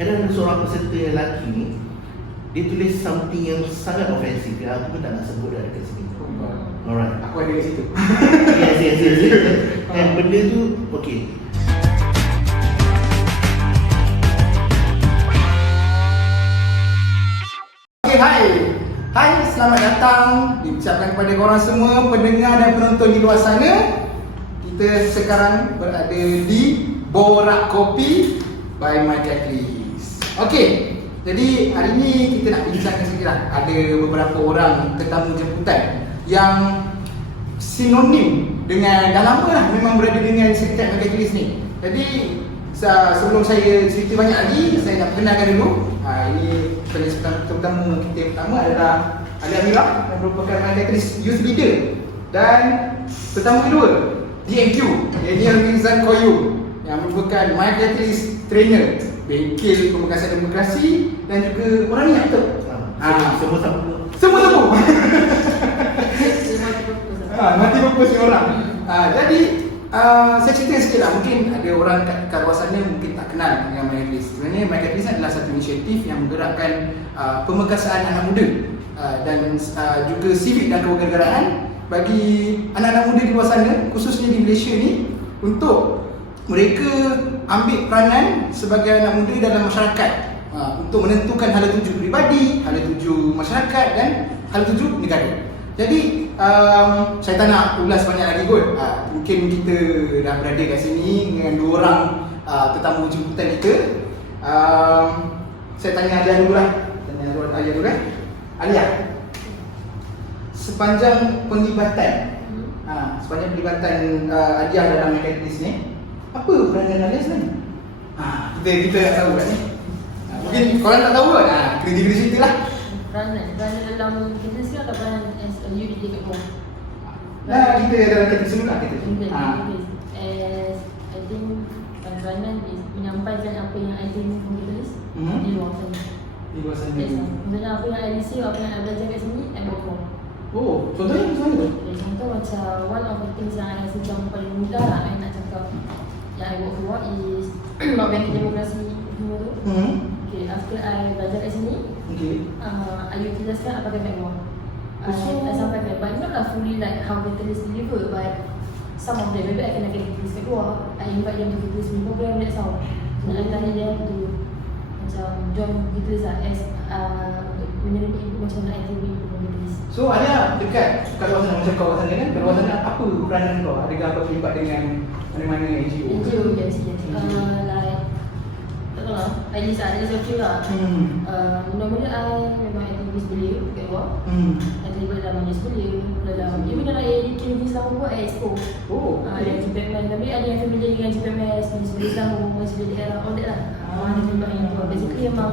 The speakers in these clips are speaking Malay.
ada seorang peserta yang lelaki ni, dia tulis something yang sangat ofensif. Aku pun tak nak sebut dah dekat sini. Alright. Aku ada kat situ. Yes. Dan benda tu, okay. Okay, hai, selamat datang. Diucapkan kepada korang semua, pendengar dan penonton di luar sana. Kita sekarang berada di Borak Kopi by My Catalyst. Okay, jadi hari ni kita nak bincangkan sikit lah. Ada beberapa orang tetamu jemputan yang sinonim dengan, dah lama lah memang berada dengan Sekretariat My Catalyst ni. Jadi sebelum saya cerita banyak lagi, saya nak kenalkan dulu. Ini tetamu kita yang pertama adalah Ali Amira yang merupakan My Catalyst Youth Leader. Dan tetamu kedua, DMQ, Daniel Mizan Koyo, yang merupakan My Catalyst Trainer, bengkel pemekasan demokrasi, dan juga orang ni aktor. Semua tahu. Mati purpose orang. Jadi saya cerita sikit lah. Mungkin ada orang kat luar sana mungkin tak kenal dengan My Catalyst. Sebenarnya My Catalyst adalah satu inisiatif yang menggerakkan pemekasan anak muda dan juga civic dan kewarganegaraan bagi anak-anak muda di luar sana, khususnya di Malaysia ni, untuk mereka ambil peranan sebagai anak muda dalam masyarakat untuk menentukan hala tuju peribadi, hala tuju masyarakat dan hala tuju negara. Jadi saya tak nak ulas banyak lagi kot. Mungkin kita dah berada kat sini dengan dua orang tetamu jemputan kita. Saya tanya Alia dulu lah. Alia, sepanjang penglibatan Alia dalam My Catalyst ni, apa peranan Alia sebenarnya? Kita nak tahu kat ni. Mungkin korang tak tahu kan? Kita cerita lah. Peranan dalam Catalyst atau peranan as a youth leader kat bawah? Kita dalam Catalyst dulu lah kita. As I think peranan is menyampaikan apa yang I think Catalyst di luar sana. Di luar sana. Maksudnya apa yang I receive, apa yang I belajar kat sini, I work for. Oh, contohnya macam mana tu? Contoh macam one of the things yang I rasa macam paling mudah lah I nak cakap yang I work for is bengkel demokrasi semua tu. Okay, after I belajar kat sini, I utiliskan apa yang background. I sampaikan, but not lah fully like how Catalyst deliver, but some of them, maybe I kena get Catalyst kat luar. I invite them to Catalyst punya program, that's how. So, I tanya them to macam join Catalyst lah as untuk menerima macam mana ITV dengan Catalyst. So ada dekat kat luar sana, macam kau kat sana kan, kat luar sana apa peranan kau? Adakah kau terlibat dengan mana-mana NGO? NGO, yes. Like, tak tahu lah, at least ada sesuatu lah. Mula-mula I memang aktivis belia kat luar. I terlibat dalam majlis belia, even dalam AADK Islam pun I expo. Ada GPMS, tapi ada yang familiar dengan GPMS, majlis belia Islam, majlis belia daerah, all that lah. Ada terlibat dengan tu. Basically memang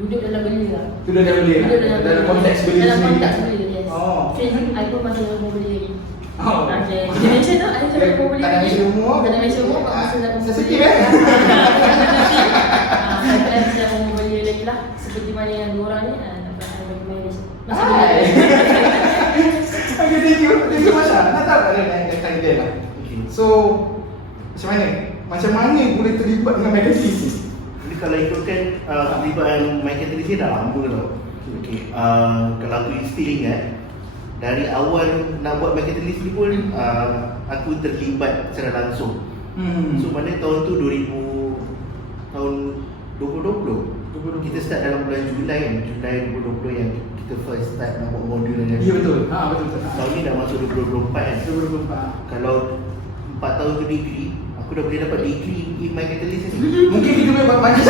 duduk dalam belia lah. Duduk dalam belia? Dalam konteks belia dalam sendiri? konteks belia, yes. Since I pun masih rumah belia lagi. Okay, jadi mention tu, I sampai rumah belia lagi. Tak nak mention umur, masa dalam rumah sensitif belia. Sensitif Saya sedang rumah belia lagi lah. Seperti mana yang dua orang ni, dapat I recommend masih belia. Okay, thank you Masya. Nak tahu ada yang tanya dia lah. So, macam mana boleh terlibat dengan My Catalyst ni? Jadi kalau ikutkan terlibat My Catalyst ni dah lama tau. Kalau aku still ingat, dari awal nak buat My Catalyst ni pun aku terlibat secara langsung. So mana tahun tu tahun 2020. Kita start dalam bulan Julai 2020 yang kita first start nak buat modul dan Ya betul. Betul. Tahun ni dah masuk 2024 kan. 2024. Kalau 4 tahun tu degree, aku dah boleh dapat degree in My Catalyst ni. Mungkin kita boleh buat majlis.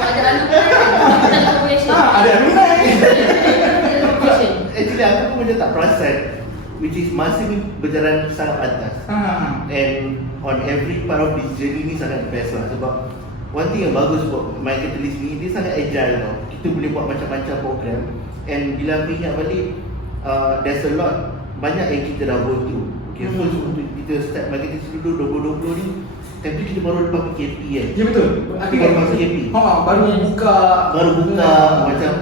Ada alumni. Ada alumni. Actually aku pun macam tak perasan, which is masih berjalan sangat atas. And on every part of this journey ni sangat best lah. Sebab one thing yang bagus buat My Catalyst ni, dia sangat agile tau. Kita boleh buat macam-macam program. And bila aku ingat balik, there's a lot, banyak yang kita dah go through. Okay, first untuk kita start My Catalyst dulu 2020 ni, time tu kita baru lepas PKP kan. Ya betul. Kita baru lepas PKP. Baru buka. Macam,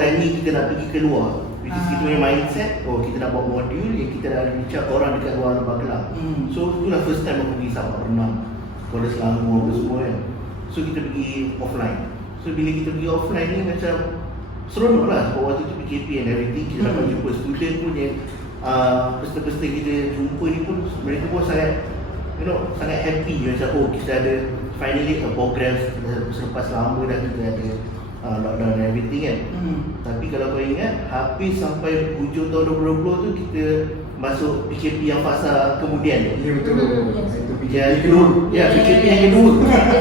time ni kita nak pergi keluar. Which is kita punya mindset, kita nak buat modul yang kita dah reach out orang dekat luar Lembah Kelang. So itulah first time aku pergi Sabak berenang. Kuala Selangor apa semua kan. So kita pergi offline. So bila kita pergi offline ni macam seronok lah sebab waktu tu PKP and everything. Kita dapat jumpa student pun yang peserta-peserta kita jumpa ni pun mereka pun sangat sangat happy macam kita ada finally a program selepas lama dah kita ada lockdown and everything kan. Tapi kalau kau ingat habis sampai hujung tahun 2020 tu kita masuk PKP yang fasa kemudian. Ya betul. Itu Yang kedua, PKP yang kedua.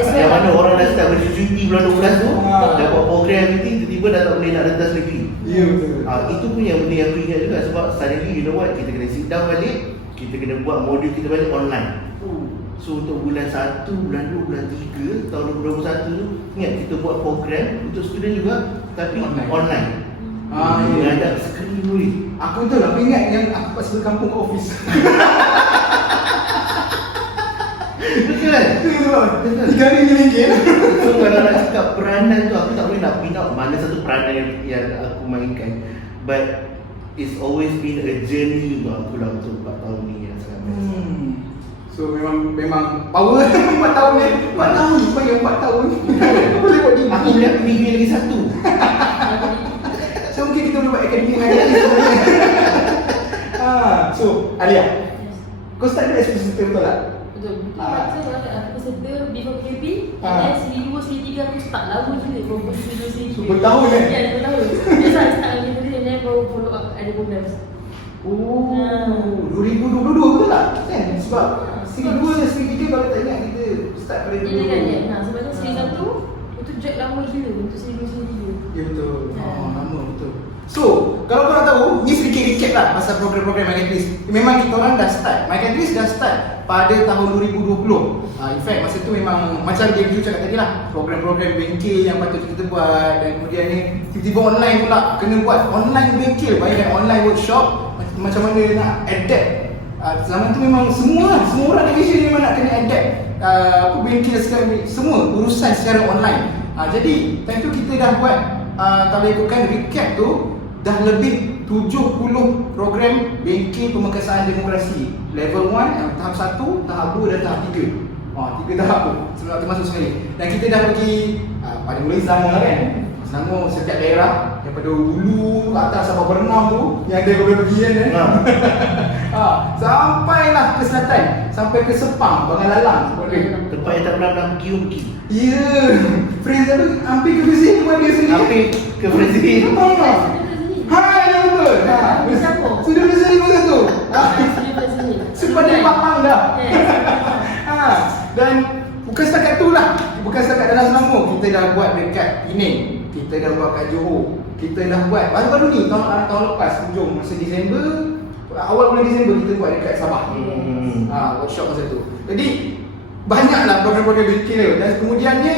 Yang mana orang dah start bercuti bulan 12 tu, dah buat program everything, tiba-tiba dah tak boleh nak rentas negeri. Ya betul. Itu pun yang benda yang aku ingat juga sebab suddenly you know what, kita kena sit down balik, kita kena buat modul kita balik online. So untuk bulan 1, bulan 2, bulan 3 tahun 2021 tu, ingat kita buat program untuk student juga tapi online. Ya. Ada skrin dulu. Aku betul, aku ingat yang aku pas kampung ke office. Betul kan? Betul. 3 hari je mikir. So kalau nak cakap peranan tu, aku tak boleh nak pindah mana satu peranan yang aku mainkan. But it's always been a journey untuk aku lah untuk 4 tahun ni yang sangat best. So memang power 4 tahun ni. 4 tahun, supaya 4 tahun. Boleh buat Aku degree. nak degree lagi satu. So mungkin kita boleh buat akademi lagi. So Alia, kau start dari SPCT betul tak? Betul. Saya cakap aku peserta before PKP. And seri 2, seri 3 aku start lama juga. Baru seri 2, seri 3. So, bertahun kan? Ya, bertahun. Biasa I start lagi tadi dan then baru follow up ada program. 2022 betul tak? Kan? Sebab seri 2 dan seri 3 kalau tak ingat kita start pada Ya kan ya. Sebab tu seri 1 itu drag lama gila untuk seri 2, seri 3. Ya betul. Lama betul. So, kalau korang tahu, ni sedikit recap lah pasal program-program MyCatrice. Memang kita orang dah start. MyCatrice dah start pada tahun 2020. In fact, masa tu memang macam dia cakap tadi lah, program-program bengkel yang patut kita buat dan kemudian ni tiba-tiba online pula kena buat online bengkel, bayangkan online workshop macam mana nak adapt. Zaman tu memang semua orang di Malaysia ni memang nak kena adapt bengkel sekarang ni, semua urusan secara online. Jadi time tu kita dah buat kalau ikutkan recap tu dah lebih 70 program bengkel pemekasan demokrasi. Level 1, tahap 1, tahap 2 dan tahap 3. 3 tahap tu sebelum kita masuk sekali. Dan kita dah pergi pada mula Selangor lah kan. Selangor setiap daerah daripada hulu ke atas sampai Bernam tu yang ada boleh pergi kan. Sampailah ke selatan, sampai ke Sepang, Bangalalang boleh. Tempat yang tak pernah pergi. Ya, friends tu hampir ke Brazil mana dia sendiri. Hampir ke Brazil. Hai, ya betul. Sudah Brazil masa tu. Sebab dia faham dah. Dan bukan setakat tu lah, bukan setakat dalam Selangor, kita dah buat dekat Penang, kita dah buat kat Johor, kita dah buat baru-baru ni tahun lepas hujung masa Disember, awal bulan Disember kita buat dekat Sabah. Workshop masa tu. Jadi banyaklah program-program bengkel dan kemudiannya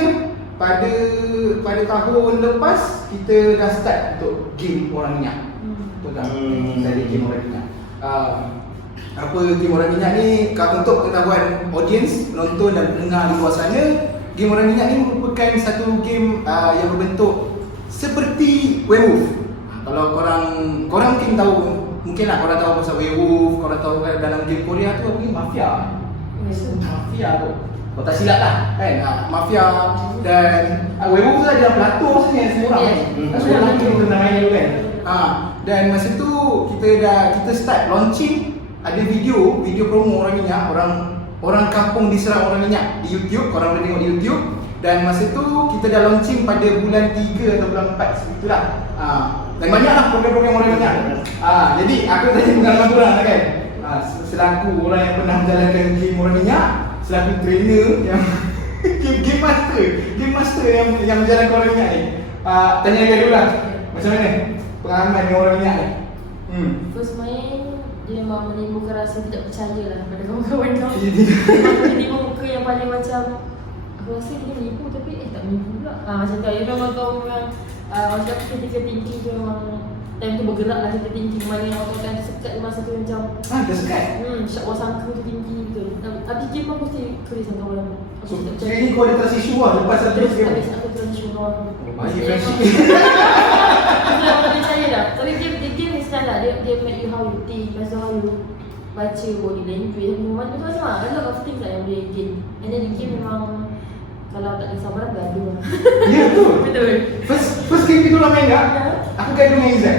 pada tahun lepas kita dah start untuk game orang minyak. Betul tak? Dari game orang minyak. Apa game orang minyak ni, untuk pengetahuan audience, penonton dan pendengar di luar sana, game orang minyak ni merupakan satu game yang berbentuk seperti werewolf. Kalau korang mungkin tahu, mungkinlah korang tahu pasal werewolf, korang tahu kan dalam game Korea tu apa ni, mafia. Mafia tu. Kau tak silap lah kan, mafia dan werewolf tu ada dalam Plato sebenarnya semua orang kan. Semua orang kita tentang main dulu kan. Dan masa tu kita start launching. Ada video promo orang minyak, orang kampung diserang orang minyak di YouTube, korang boleh tengok di YouTube. Dan masa tu kita dah launching pada bulan 3 atau bulan 4 sebegitulah. Dan banyaklah program-program orang minyak. Jadi aku tanya pengalaman korang lah kan. Selaku orang yang pernah menjalankan game orang minyak, selaku trainer yang game master yang menjalankan orang minyak ni. Tanya dia dulu lah, macam mana pengalaman dengan orang minyak ni? First main dia memang menimbulkan rasa tidak percaya lah pada kawan-kawan kau. Dia tiba muka yang paling macam aku rasa dia menipu tapi tak menipu pula. Macam tu. Ya memang kau memang macam ketika thinking tu memang time tu bergerak lah kita thinking mana yang orang time sekat masa tu macam tersekat? Syak was sangka tu thinking tu. Habis game aku mesti keris dengan kawan aku. So, jadi ni kau ada trust issue lah lepas habis game? Habis aku trust issue kawan aku. Banyak friendship. Aku dah percaya dah. Tapi game ni senang lah. Dia make you how you think, lepas tu how you baca body language, macam-macam lah. A lot of things lah yang boleh gain. And then the game memang kalau tak ada sabaran gaduh lah. Ya betul. Betul. First game kita orang main tak? Aku gaduh dengan Izzat.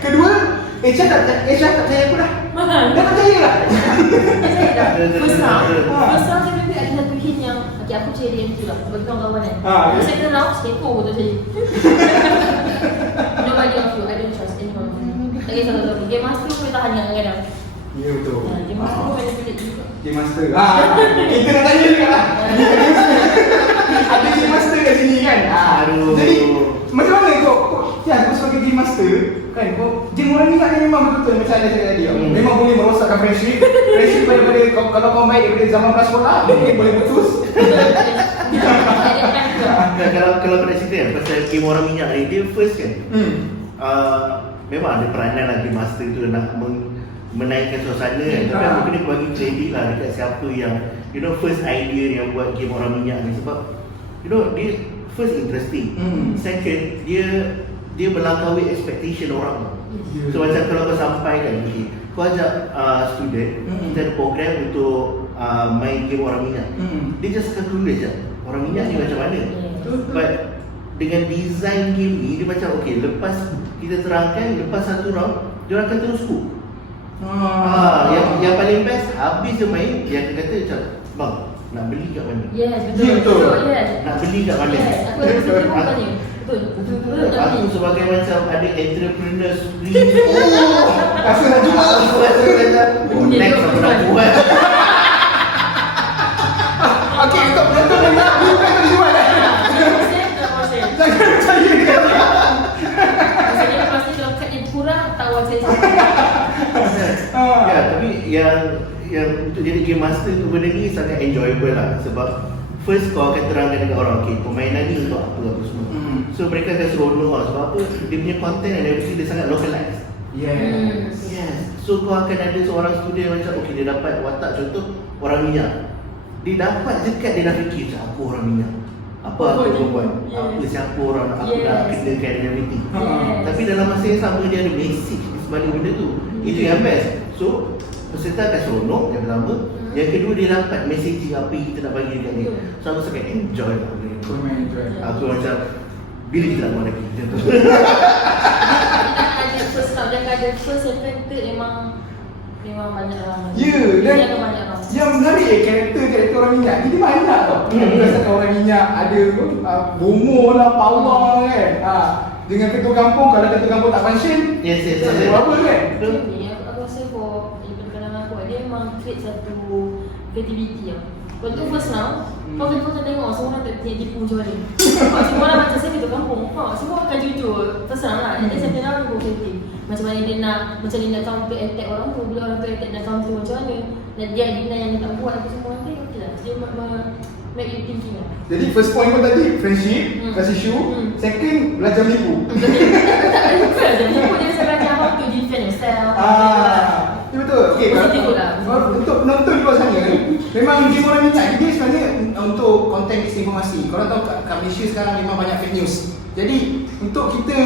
Kedua, Aisyah tak percaya aku dah. Dah percaya lah. First round saya memang ada satu hint yang okay, aku percaya dia tu lah bagi kawan-kawan kan. Second round, seko aku tak percaya. Nobody of you, I don't trust anyone. Tak kisah tak. Game master pun boleh tahan kadang-kadang. Ya betul. Game master pun boleh pilih juga. Game master. Kita nak tanya juga lah. Ada game master kat sini kan. Aduh. Jadi macam mana kau aku sebagai game master kan, game orang ni kan memang betul macam saya cakap tadi. Memang boleh merosakkan friendship daripada kalau kau main daripada zaman prasekolah mungkin boleh putus. Kalau kau nak cerita kan pasal game orang minyak ni, dia first kan memang ada peranan lah game master tu nak menaikkan suasana kan. Tapi aku kena bagi kredit lah dekat siapa yang first idea yang buat game orang minyak ni. Sebab dia first interesting, second dia melangkaui expectation orang. So macam kalau kau sampai kan, kau ajak student, kita ada program untuk main game orang minyak. Dia just calculate je orang minyak ni macam mana. But dengan design game ni, dia macam lepas kita terangkan, lepas satu round dia orang akan terus hook. Yang paling best habis dia main, dia akan kata macam, bang, nak beli kat mana? Yes, betul. Yes. Nak beli kat mana? Yes, aku ada rasa dia bukan ni. Betul. Aku sebagai macam ada entrepreneur spirit. Rasa nak jual. Aku rasa macam next aku nak buat. Okey, untuk penonton yang nak beli kan tak jual dah. Jangan percaya dia. Maksudnya pasti kalau kad dia kurang, tak awal saya. Ya, tapi yang untuk jadi game master tu benda ni sangat enjoyable lah. Sebab first kau akan terangkan dengan orang, permainan ni untuk apa semua. So mereka akan seronok lah. Sebab apa? Dia punya content and everything dia sangat localized. Yes. So kau akan ada seorang student macam dia dapat watak contoh orang minyak. Dia dapat dekat dia dah fikir macam aku orang minyak. Apa aku buat? Apa siapa orang aku nak kenakan and everything. Tapi dalam masa yang sama dia ada message di sebalik benda tu. Itu yang best. So peserta akan seronok yang pertama. Yang kedua dia dapat messaging apa yang kita nak bagi dekat dia. So aku sangat enjoy lah benda tu. Aku macam bila kita nak buat lagi macam tu. Ada first second third memang banyak orang. Dan yang menarik karakter orang minyak ni dia banyak tau. Berdasarkan orang minyak ada bomo lah, pawang kan. Dengan ketua kampung, kalau ketua kampung tak function, Yes. apa kan? Aku rasa for pandangan aku dia memang create satu creativity lah. Waktu first now, kau akan tengok semua orang tak tipu macam mana. Semua orang macam saya ketua kampung, semua akan jujur, terserah lah. Jadi saya kenal dia creative. Macam mana dia nak counter attack orang tu, bila orang tu attack nak counter macam mana. Dan dia idea yang dia tak buat apa semua nanti, okey lah. Dia make you thinking lah. Jadi first point kau tadi friendship, trust issue. Second, belajar menipu. Bukan, menipu dia saya belajar how to defend yourself. Ya betul. Okey, Positif lah. Untuk penonton di luar sana, memang game orang minyak ini sebenarnya untuk konten disinformasi. Korang tahu kat Malaysia sekarang memang banyak fake news. Jadi untuk kita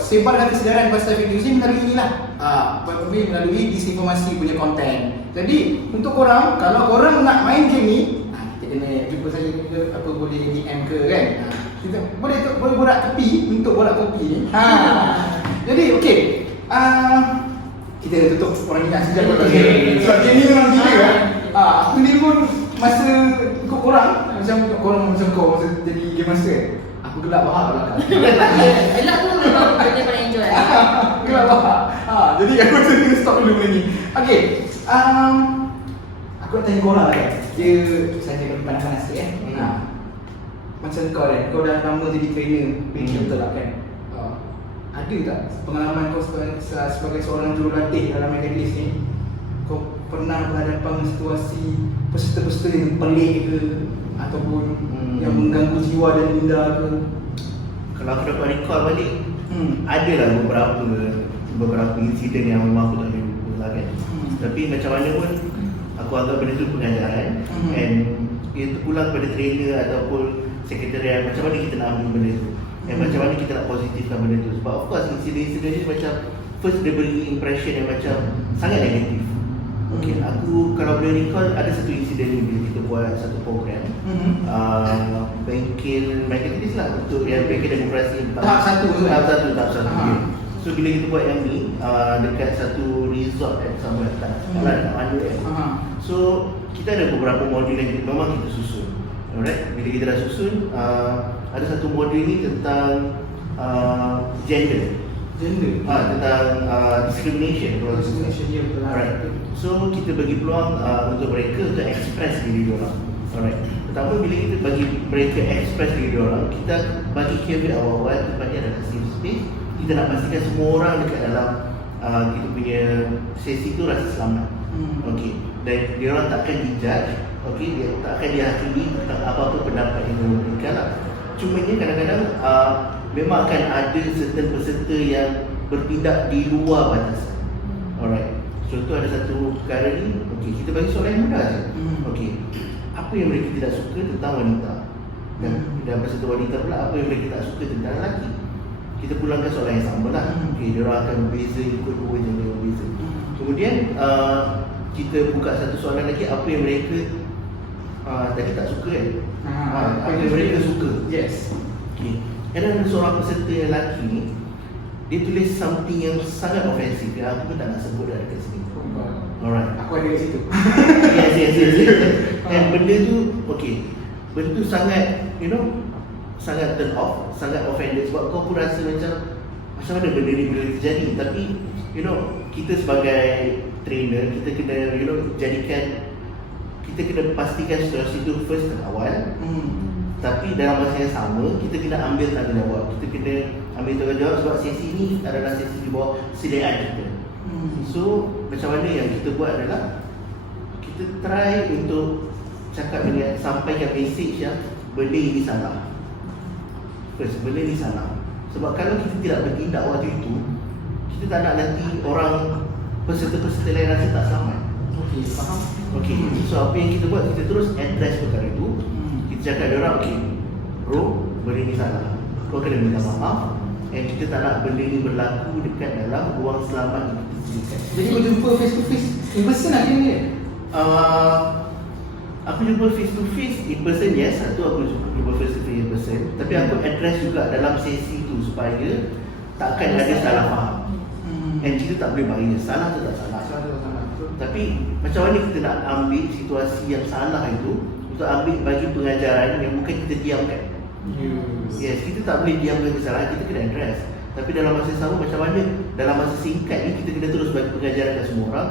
sebarkan kesedaran pasal fake news ni melalui inilah. Melalui disinformasi punya konten. Jadi untuk korang, kalau korang nak main game ni, kita kena jumpa saya ke boleh DM ke kan. Kita boleh borak kopi untuk borak kopi ni. Jadi okey. Kita dah tutup orang minyak sejak betul. Sebab game ni memang gila kan. Aku ni pun masa ikut korang macam kau masa jadi game master. Aku gelap bahar belakang. Elak tu memang benda paling enjoy. Gelap bahar. Jadi aku rasa kena stop dulu benda ni. Okey. Aku nak tanya korang lah kan. Dia saya kena panas-panas sikit macam kau kan, kau dah lama jadi trainer betul tak kan? Ada tak pengalaman kau sebagai seorang jurulatih dalam Megalis ni, kau pernah berhadapan dengan situasi peserta-peserta yang pelik ke ataupun yang mengganggu jiwa dan minda ke? Kalau aku dapat recall balik, adalah beberapa insiden yang memang aku tak boleh lupa lah kan. Tapi macam mana pun aku anggap benda tu pengajaran, and ia terpulang pada trainer ataupun sekretariat macam mana kita nak ambil benda tu. And macam mana kita nak positifkan benda tu. Sebab of course insiden-insiden ni macam first dia beri impression yang macam sangat negatif. Okay, aku kalau boleh recall ada satu insiden ni bila kita buat satu program bengkel marketplace lah untuk yang bengkel demokrasi Tahap satu tu, tahap satu Aha. So bila kita buat yang ni dekat satu resort at somewhere kat dekat mana Aha. So kita ada beberapa modul yang memang kita susun. Alright, bila kita dah susun ada satu modul ni tentang gender, tentang discrimination. Ya, betul. Alright. So kita bagi peluang untuk mereka untuk express diri diorang. Alright. Pertama bila kita bagi mereka express diri diorang, kita bagi caveat awal-awal tempatnya adalah safe space. Kita nak pastikan semua orang dekat dalam kita punya sesi tu rasa selamat. Okey. Dan diorang tak akan dijudge, okey, dia tak akan dihakimi tentang apa-apa pendapat yang diorang berikan lah. Cumanya kadang-kadang memang akan ada certain peserta yang bertindak di luar batasan. Alright. Contoh ada satu perkara ni, okey, kita bagi soalan yang mudah je. Okey. Apa yang mereka tidak suka tentang wanita? Dan peserta wanita pula apa yang mereka tak suka tentang lelaki? Kita pulangkan soalan yang sama lah. Okey, dia orang akan berbeza ikut dua yang dia berbeza. Kemudian kita buka satu soalan lagi, apa yang mereka tadi tak suka kan? Apa yang mereka suka? Yes. Okay. Ada seorang peserta yang lelaki ni, dia tulis something yang sangat ofensif. Aku pun tak nak sebut dah dekat sini. Alright. Aku ada kat situ. Yes. And benda tu, okay, benda tu sangat, sangat turn off, sangat offended. Sebab kau pun rasa macam mana benda ni boleh terjadi. Tapi, kita sebagai trainer, kita kena, jadikan, kita kena pastikan situasi tu first awal. Tapi dalam masa yang sama, kita kena ambil tanggungjawab. Kita kena ambil tanggungjawab sebab sesi ni adalah sesi di bawah sediaan kita. So, macam mana yang kita buat adalah kita try untuk cakap dengan, sampaikan message yang benda ini salah. First, benda ini salah. Sebab kalau kita tidak bertindak waktu itu, kita tak nak nanti orang, peserta-peserta lain rasa tak selamat. Okey, faham. Okay, so apa yang kita buat, kita terus address perkara itu. Kita cakap dia orang, okay, bro, benda ni salah, kau kena minta maaf. And kita tak nak benda ni berlaku dekat dalam ruang selamat yang kita sediakan. Jadi kau jumpa face to face in person akhirnya? Aku jumpa face to face in person, yes. Satu aku jumpa face to face in person. Tapi aku address juga dalam sesi tu supaya takkan ada salah faham. And kita tak boleh bagi salah tu tak salah. Tapi macam mana kita nak ambil situasi yang salah itu untuk ambil bagi pengajaran yang bukan kita diamkan. Yes, kita tak boleh diamkan kesalahan, kita kena address. Tapi dalam masa sama, macam mana dalam masa singkat ni kita kena terus bagi pengajaran kepada semua orang.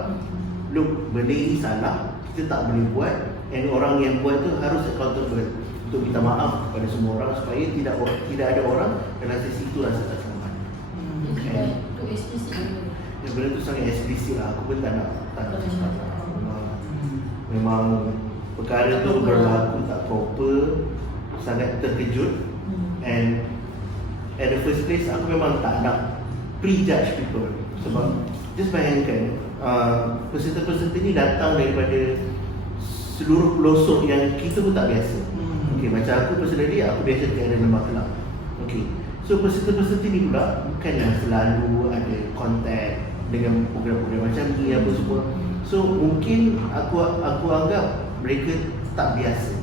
Look, benda ini salah, kita tak boleh buat. And orang yang buat tu harus accountable untuk minta maaf kepada semua orang supaya tidak ada orang dalam sesi itu rasa tak selamat. Itu eksplisit. Ya, benda tu sangat eksplisit lah. Aku pun tak nak cakap. Memang perkara tu berlaku tak proper, sangat terkejut. And at the first place aku memang tak nak prejudge people. Sebab just bayangkan peserta-peserta ni datang daripada seluruh pelosok yang kita pun tak biasa. Okay, macam aku personally, aku biasa dekat Lembah Kelang. Okay, so peserta-peserta ni pula bukan yang selalu ada contact dengan program-program macam ni apa semua. So mungkin aku anggap mereka tak biasa.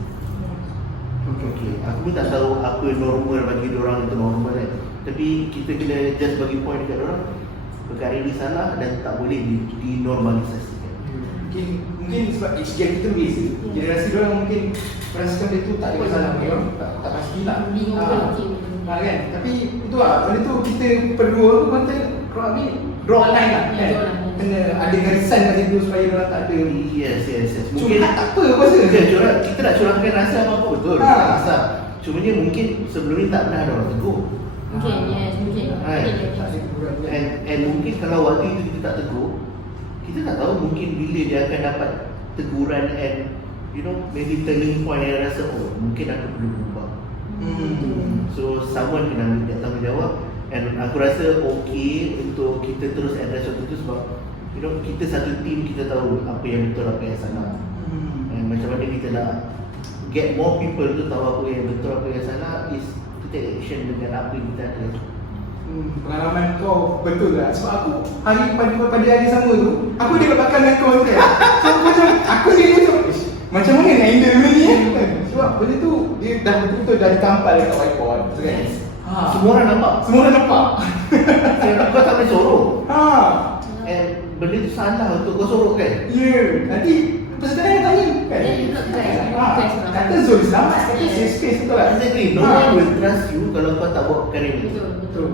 Okay. Aku pun tak tahu apa normal bagi diorang itu normal kan. Tapi kita kena just bagi point dekat diorang, perkara ini salah dan tak boleh dinormalisasikan. Mungkin sebab age gap kita berbeza. Generasi diorang mungkin merasakan benda tu tak ada masalah. Tak pastilah. Kan? Tapi itu lah, benda tu kita perlu kata kalau ni draw line lah kan. Kena ada garisan kat situ supaya orang tak ada. Yes. Mungkin tak apa aku rasa. Kita nak curahkan rasa apa-apa betul. Tak kisah. Cumanya mungkin sebelum ni tak pernah ada orang tegur. Mungkin. And mungkin kalau waktu itu kita tak tegur, kita tak tahu mungkin bila dia akan dapat teguran and maybe turning point yang rasa mungkin aku perlu berubah. So someone kena ambil tanggungjawab. And aku rasa okay untuk kita terus address waktu itu sebab kita satu team, kita tahu apa yang betul, apa yang salah. And macam mana kita nak get more people tu tahu apa yang betul, apa yang salah is to take action dengan apa yang kita ada. Pengalaman kau betul tak? Sebab aku pada hari sama tu, aku dia lepaskan dengan kau kan. So macam aku sendiri macam mana nak handle benda ni kan? Sebab benda tu dia dah betul-betul dah ditampal dekat whiteboard kan. Semua orang nampak. Semua orang nampak. Kau tak boleh sorok. Ha. Benda tu salah untuk kau sorok kan? Ya, nanti peserta lain tanya kan. Kata zon selamat, kata safe space betul tak? Exactly. No one will trust you kalau kau tak buat perkara ni. Betul.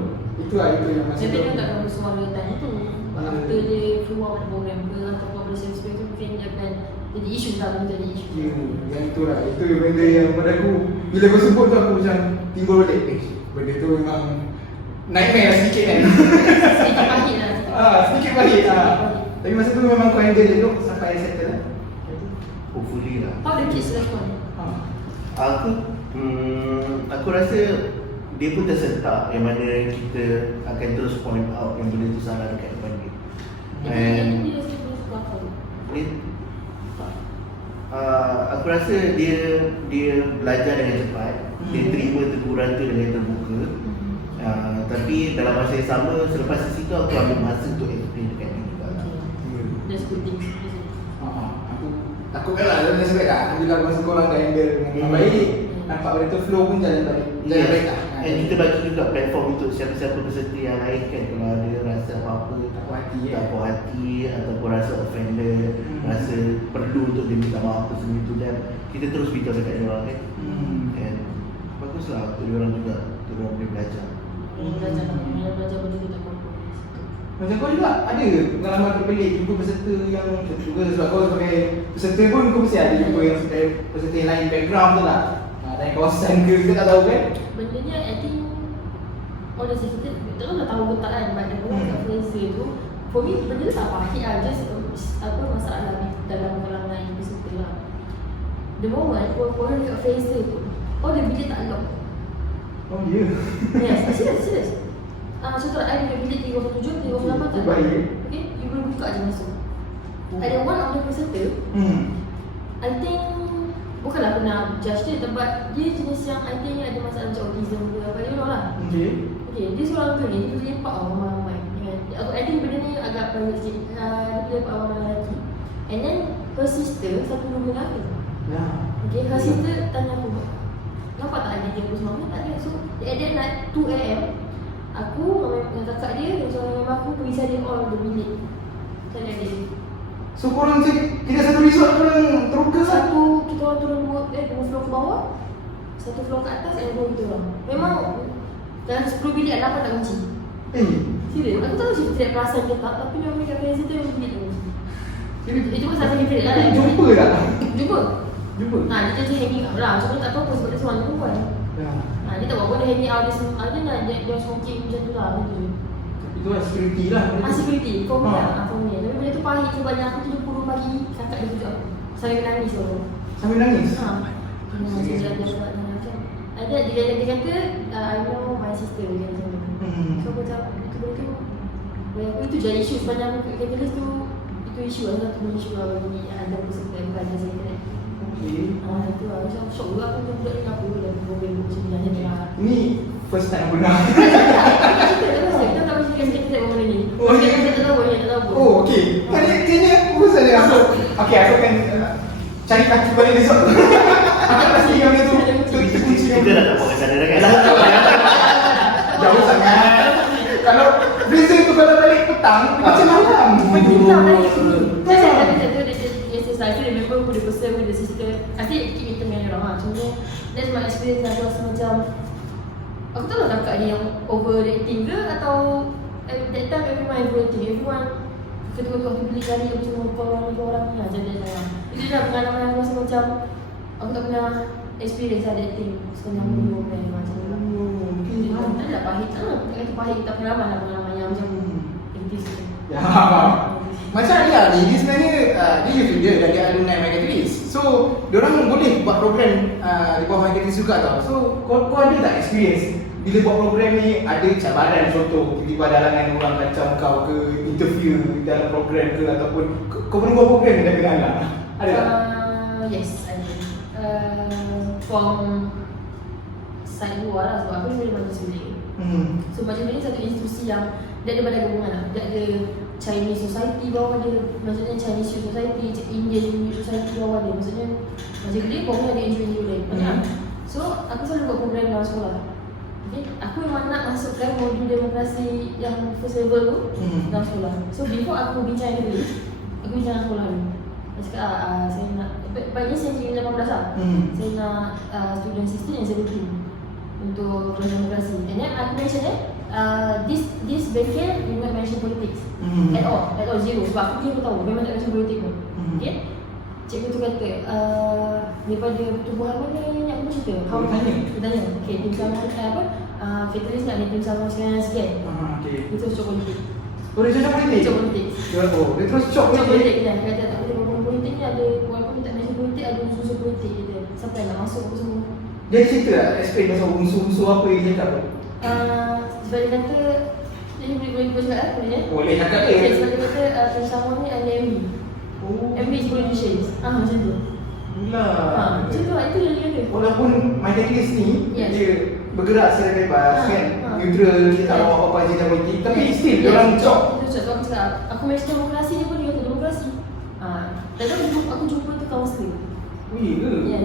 Itu yang masih Jadi dia tak tahu semua tanya tu. After dia keluar pada program ke atau public service tu mungkin dia akan jadi isu tak menjadi isu. Ya, yang itulah. Itu benda yang pada aku bila kau sebut tu aku macam timbul balik. Benda tu memang nightmare lah sedikit kan. Sedikit pahit lah. Sedikit pahit. Tapi masa tu memang kau handle elok sampai settle lah. Hopefully lah. How the kids respond? Aku rasa dia pun tersentak yang mana kita akan terus point out yang benda tu salah dekat depan dia. And Dia rasa dia suka apa? aku rasa dia belajar dengan cepat. Dia terima teguran tu dengan terbuka. Tapi dalam masa yang sama, selepas sesi tu aku ambil masa untuk explain dekat dia juga. That's good thing. Aku kan lah, dalam nasib baik lah. Aku bila masa korang dah handle dengan baik, nampak benda tu flow pun jalan baik. Jalan baik lah. And kita bagi juga platform untuk siapa-siapa peserta yang lain kan, kalau ada rasa apa-apa Tak puas hati, tak puas hati ataupun rasa offended, rasa perlu untuk dia minta maaf apa semua itu, dan kita terus beritahu dekat dia orang kan. And baguslah untuk dia orang juga, untuk dia orang boleh belajar. Belajar benda tu tak apa. Macam kau juga ada pengalaman terpelik jumpa peserta yang juga sebab kau sebagai peserta pun kau mesti ada jumpa yang peserta yang lain background tu lah. Lain kawasan ke kita tak tahu kan. Bendanya I think all the kita tak tahu ke tak kan, but dia pun kat Fraser tu for me benda tu tak pahit lah, just apa masalah dalam kalangan peserta lah. The moment korang dekat Fraser tu all the bilik tak lock. Oh ya. Yes, serious. Contoh I dekat bilik 307, 308 tak lock. Okay, you boleh buka je masuk. Ada one of the peserta I think bukanlah aku nak judge dia, tempat dia jenis yang I think ada masalah macam autism ke apa, you know lah. Okay, dia seorang tu ni, dia lepak ramai-ramai. I think benda ni agak private sikit. Dia lepak ramai lelaki. And then her sister satu dua lelaki. Okay, her sister tanya aku, nampak tak ada dia pun semua? Tak ada. So at that night 2 AM aku dengan kakak dia dan seorang memang aku pergi cari all the bilik. Cari dia. So korang tidak satu resort korang teruka Kita orang turun dua floor ke bawah, satu floor ke atas, and dua kita orang. Memang dalam 10 bilik ada 8 tak kunci. Serius, aku tak tahu siapa tidak perasan ke tak, tapi dia ambil kat Fraser tu yang bilik tak kunci. Itu pun salah kita lah. Jumpa tak? Jumpa. Jumpa? Dia je hanging out lah. Macam mana tak tahu apa sebab dia seorang perempuan. Dia tak buat apa, dia hanging out, dia smoking macam tu lah. Itu lah security lah. Security, for me lah. Tapi benda tu pahit sebab aku 70 pagi, kakak dia pujuk aku. Sambil menangis tu. Sambil nangis? Dia kata, I know my sister dia macam tu. So aku macam, itu benda tu bagi aku itu jadi isu sepanjang aku kat Catalyst tu. Itu isu lah, satu benda isu lah bagi ada peserta yang bukan saya internet. Itu lah, macam shock juga aku macam budak ni apa pula problem macam ni macam ni lah. Ini first time aku nak. Kita tak mesti kasi kita buat benda ni. Kita tak tahu, kita tak tahu. Oh, okey. Kayaknya urusan dia aku. Okey, aku akan cari kaki balik besok. Aku pasti yang benda tu kunci Kita dah tak buat kat sana dah kan. jauh sangat. Kalau Fraser tu kalau balik petang, macam malam. Petang balik. Saya tak tahu dia I still remember who the person, who the sister. I still keep meeting dengan orang lah. Cuma that's my experience. Aku rasa macam aku tak tahu kakak dia yang overreacting ke atau at that time everyone overreacting. Everyone ketua-ketua aku beli kali aku semua orang ni lah. Macam dia itu dah pengalaman aku rasa macam aku tak pernah experience that thing sepanjang minggu macam tu lah. Tak ada pahit lah. Tak kata pahit, tak pengalaman lah pengalaman yang macam aktif tu. Ya, faham. Macam Alia ni, dia sebenarnya dia youth leader dari alumni My Catalyst. So, diorang boleh buat program di bawah My Catalyst juga tau. So, kau ada tak experience bila buat program ni ada cabaran, contoh tiba-tiba ada halangan orang macam kau ke interview dalam program ke, ataupun kau pernah buat program ni dah kenal lah? Ada tak? Yes, I do. From side luar lah, sebab aku ni dari Majlis Milik. So Majlis Milik satu institusi yang dia ada badan gabungan lah. Dia ada Chinese Society bawah dia, maksudnya Chinese Youth Society, Indian Youth Society bawah dia. Maksudnya Majlis Milik bawahnya ada NGO lain. So aku selalu buat program dalam sekolah. Okay? Aku memang nak masukkan modul demokrasi yang first level tu dalam sekolah. So before aku bincang dengan dia, aku bincang dengan sekolah dulu. Saya cakap, saya nak, pagi saya kira 18 lah. Saya nak student 16 and 17 untuk program demokrasi. And then aku mention this bracket do not mention politics at all, zero. Sebab aku kira tahu, memang tak mention politik pun. Okay? Cikgu tu kata, daripada pertubuhan mana ni aku cerita? Dia tanya, okay, tim sama Federalist nak ni tim sama sekian. Dia terus cakap politik. Oh, dia cakap politik? Cakap politik. Dia terus cakap politik? Dia kata, tak boleh ngomong politik ni, ada walaupun tak mention politik, ada unsur-unsur politik. Dia siapa yang nak masuk apa semua. Dia cerita tak? Explain pasal unsur-unsur apa yang dia cakap tu? Sebab dia kata, dia boleh cakap apa ni? Boleh cakap dia. Sebab dia kata, tim sama ni ada MB. MB is politicians. Macam tu. Macam tu lah, itu dia kata. Walaupun majlis ni, Yes. dia bergerak secara bebas kan, neutral, dia tak bawa apa-apa ajaran politik, tapi still dia orang cok. Dia cok, aku cakap, aku mention demokrasi dia pun dia kata demokrasi. Dan aku jumpa tu kaunselor. Oh iya ke? Ya,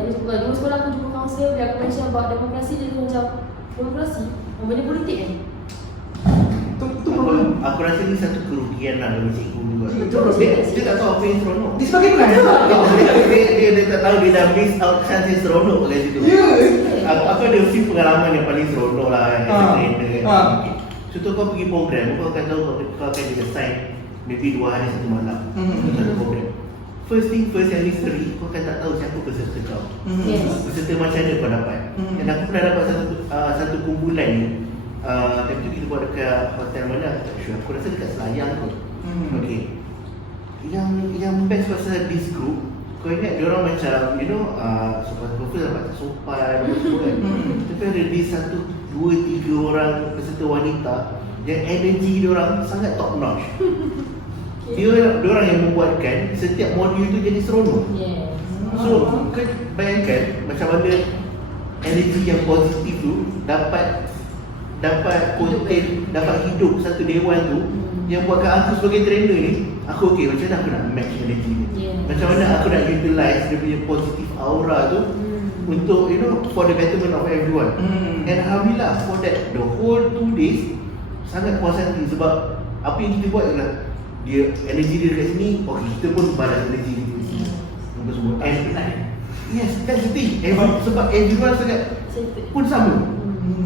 dulu sekolah aku jumpa kaunselor, dia aku mention about demokrasi, dia tu macam demokrasi, benda politik kan? Aku rasa ni satu kerugian lah dari cikgu juga. Betul. Dia tak tahu apa yang seronok. Dia sebagai pengajar. Dia tak tahu dia dah miss out chance yang seronok kat situ. Ya. Aku ada mesti pengalaman yang paling seronok lah as a trainer kan. Contoh kau pergi program, kau akan tahu kau akan di-assign maybe 2 hari 1 malam untuk satu program. First thing first, yang misteri, kau akan tak tahu siapa peserta kau. Yes. Peserta macam mana kau dapat. Dan aku pernah dapat satu kumpulan ni. Time tu kita buat dekat hotel mana, tak sure. Aku rasa dekat Selayang kot. Okay. Yang best pasal this group, kau ingat diorang macam, you know, sopan-sopan dapat sopan semua kan. Tapi ada di 1, 2, 3 orang peserta wanita yang energi diorang sangat top notch. Diorang yang membuatkan setiap modul tu jadi seronok. Yes. So, kau bayangkan macam mana energi yang positif tu dapat contain, dapat hidup satu dewan tu yang buatkan aku sebagai trainer ni, aku okay, macam mana aku nak match energy ni. Macam mana aku nak utilize dia punya positive aura tu untuk, you know, for the betterment of everyone. And alhamdulillah for that, the whole 2 days sangat puas hati sebab apa yang kita buat adalah dia energy dia dekat sini, okay, kita pun balas energy dia di sini. Apa semua. And yes, that's the thing. Sebab everyone sangat pun sama.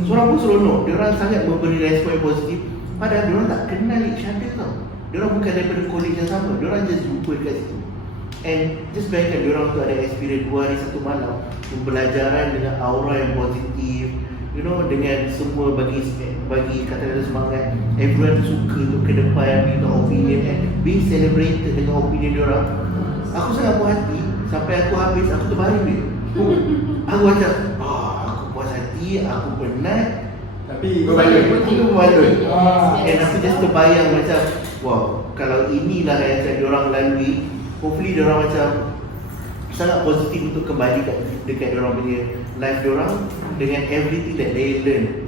Seorang pun seronok, diorang sangat memberi respon yang positif. Padahal diorang tak kenal each other tau. Diorang bukan daripada college yang sama, diorang just jumpa dekat situ. And just bayangkan diorang tu ada experience 2 hari 1 malam pembelajaran dengan aura yang positif, you know, dengan semua bagi kata-kata semangat. Everyone suka untuk ke depan, minta opinion and being celebrated dengan opinion diorang. Aku sangat puas hati, sampai aku habis, aku terbaring dia. Aku macam, aku puas hati, aku penat, tapi berbaloi. And aku just terbayang macam, wow, kalau inilah yang diorang lalui, hopefully diorang macam sangat positif untuk kembali dekat diorang punya life diorang dengan everything that they learn